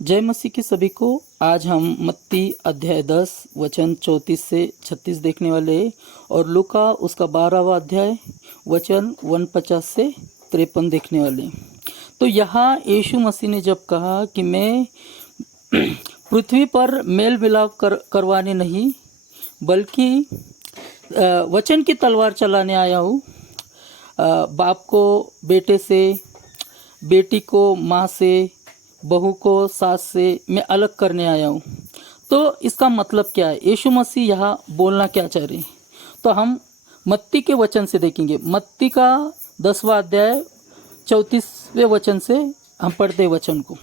जय मसीह के सभी को। आज हम मत्ती अध्याय 10 वचन 34 से 36 देखने वाले हैं और लूका उसका 12वां अध्याय वचन 49 से 53 देखने वाले हैं। तो यहाँ यीशु मसीह ने जब कहा कि मैं पृथ्वी पर मेल मिलाप करवाने नहीं बल्कि वचन की तलवार चलाने आया हूँ। बाप को बेटे से, बेटी को माँ से, बहू को सास से मैं अलग करने आया हूँ। तो इसका मतलब क्या है, यीशु मसीह यहाँ बोलना क्या चाह रहे हैं? तो हम मत्ती के वचन से देखेंगे। मत्ती का 10वां अध्याय 34वें वचन से हम पढ़ते वचन को।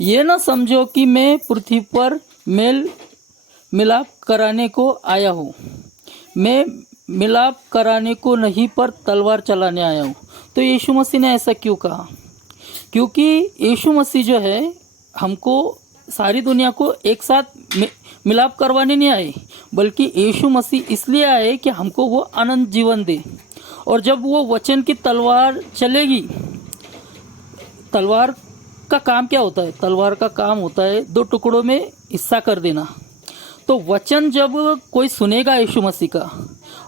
ये ना समझो कि मैं पृथ्वी पर मेल मिलाप कराने को आया हूँ। मैं मिलाप कराने को नहीं पर तलवार चलाने आया हूँ। तो यीशु मसीह ने ऐसा क्यों कहा? क्योंकि यीशु मसीह जो है हमको सारी दुनिया को एक साथ मिलाप करवाने नहीं आए, बल्कि यीशु मसीह इसलिए आए कि हमको वो अनंत जीवन दे। और जब वो वचन की तलवार चलेगी, तलवार का काम क्या होता है? तलवार का काम होता है दो टुकड़ों में हिस्सा कर देना। तो वचन जब कोई सुनेगा यीशु मसीह का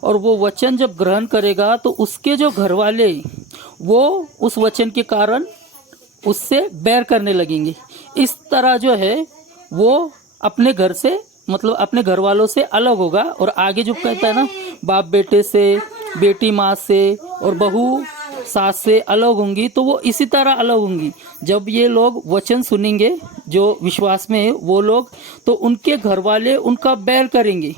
और वो वचन जब ग्रहण करेगा तो उसके जो घर वाले वो उस वचन के कारण उससे बैर करने लगेंगे। इस तरह जो है वो अपने घर से, मतलब अपने घर वालों से अलग होगा। और आगे जो कहता है ना, बाप बेटे से, बेटी माँ से और बहू सास से अलग होंगी, तो वो इसी तरह अलग होंगी। जब ये लोग वचन सुनेंगे जो विश्वास में है वो लोग, तो उनके घर वाले उनका बैर करेंगे,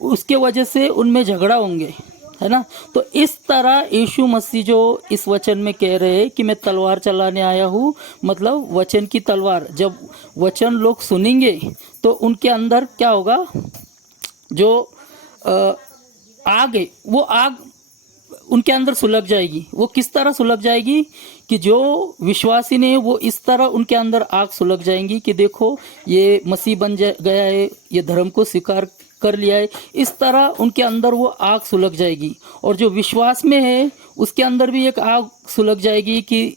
उसके वजह से उनमें झगड़ा होंगे, है ना। तो इस तरह यीशु मसीह जो इस वचन में कह रहे हैं कि मैं तलवार चलाने आया हूँ, मतलब वचन की तलवार। जब वचन लोग सुनेंगे तो उनके अंदर क्या होगा? जो आग है वो आग उनके अंदर सुलग जाएगी। वो किस तरह सुलग जाएगी कि जो विश्वासी ने वो इस तरह उनके अंदर आग सुलग जाएंगी कि देखो ये मसीह बन गया है, ये धर्म को स्वीकार कर लिया है। इस तरह उनके अंदर वो आग सुलग जाएगी। और जो विश्वास में है उसके अंदर भी एक आग सुलग जाएगी कि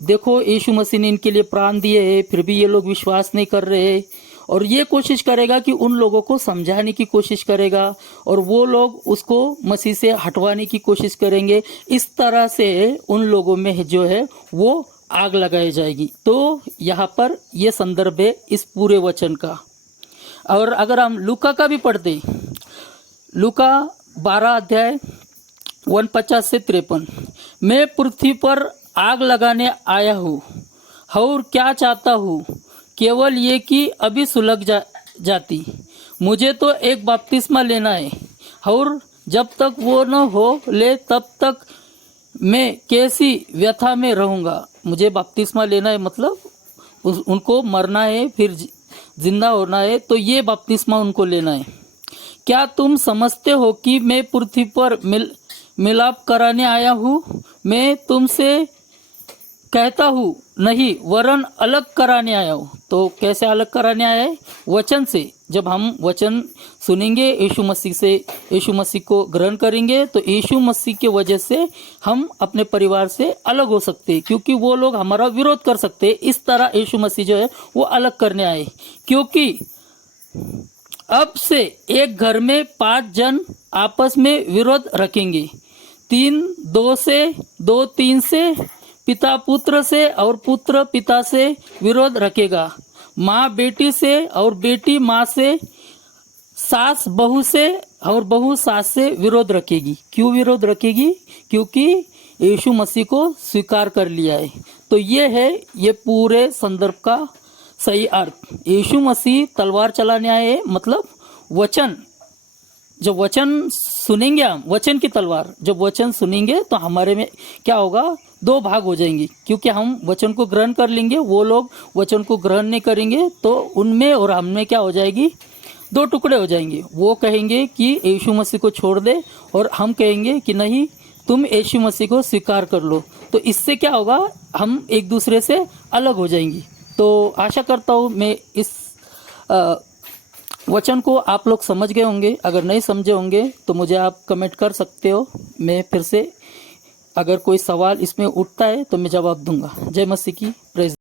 देखो यीशु मसीह ने इनके लिए प्राण दिए हैं, फिर भी ये लोग विश्वास नहीं कर रहे। और ये कोशिश करेगा कि उन लोगों को समझाने की कोशिश करेगा और वो लोग उसको मसीह से हटवाने की कोशिश करेंगे। इस तरह से उन लोगों में जो है वो आग लगाई जाएगी। तो यहाँ पर ये संदर्भ है इस पूरे वचन का। और अगर हम लूका का भी पढ़ते, लूका 12 अध्याय 49 से 53, मैं पृथ्वी पर आग लगाने आया हूँ और क्या चाहता हूँ केवल ये कि अभी सुलग जाती। मुझे तो एक बपतिस्मा लेना है और जब तक वो न हो ले तब तक मैं कैसी व्यथा में रहूँगा। मुझे बपतिस्मा लेना है, मतलब उनको मरना है फिर जिंदा होना है, तो ये बपतिस्मा उनको लेना है। क्या तुम समझते हो कि मैं पृथ्वी पर मिलाप कराने आया हूँ? मैं तुमसे कहता हूँ नहीं, वरन अलग कराने आया हूँ। तो कैसे अलग कराने आया है? वचन से। जब हम वचन सुनेंगे यीशु मसीह से, यीशु मसीह को ग्रहण करेंगे, तो यीशु मसीह के वजह से हम अपने परिवार से अलग हो सकते हैं, क्योंकि वो लोग हमारा विरोध कर सकते हैं। इस तरह यीशु मसीह जो है वो अलग करने आए। क्योंकि अब से एक घर में 5 जन आपस में विरोध रखेंगे, 3 2 से, 2 3 से, पिता पुत्र से और पुत्र पिता से विरोध रखेगा, माँ बेटी से और बेटी माँ से, सास बहू से और बहू सास से विरोध रखेगी। क्यों विरोध रखेगी? क्योंकि यीशु मसीह को स्वीकार कर लिया है। तो ये है ये पूरे संदर्भ का सही अर्थ। यीशु मसीह तलवार चलाने आए, मतलब वचन। जब वचन सुनेंगे हम, वचन की तलवार जब वचन सुनेंगे तो हमारे में क्या होगा? 2 भाग हो जाएंगे, क्योंकि हम वचन को ग्रहण कर लेंगे, वो लोग वचन को ग्रहण नहीं करेंगे, तो उनमें और हममें क्या हो जाएगी? 2 टुकड़े हो जाएंगे। वो कहेंगे कि यीशु मसीह को छोड़ दे और हम कहेंगे कि नहीं, तुम यीशु मसीह को स्वीकार कर लो। तो इससे क्या होगा? हम एक दूसरे से अलग हो जाएंगे। तो आशा करता हूँ मैं इस वचन को आप लोग समझ गए होंगे। अगर नहीं समझे होंगे तो मुझे आप कमेंट कर सकते हो। मैं फिर से अगर कोई सवाल इसमें उठता है तो मैं जवाब दूंगा। जय मसीह की प्रेज।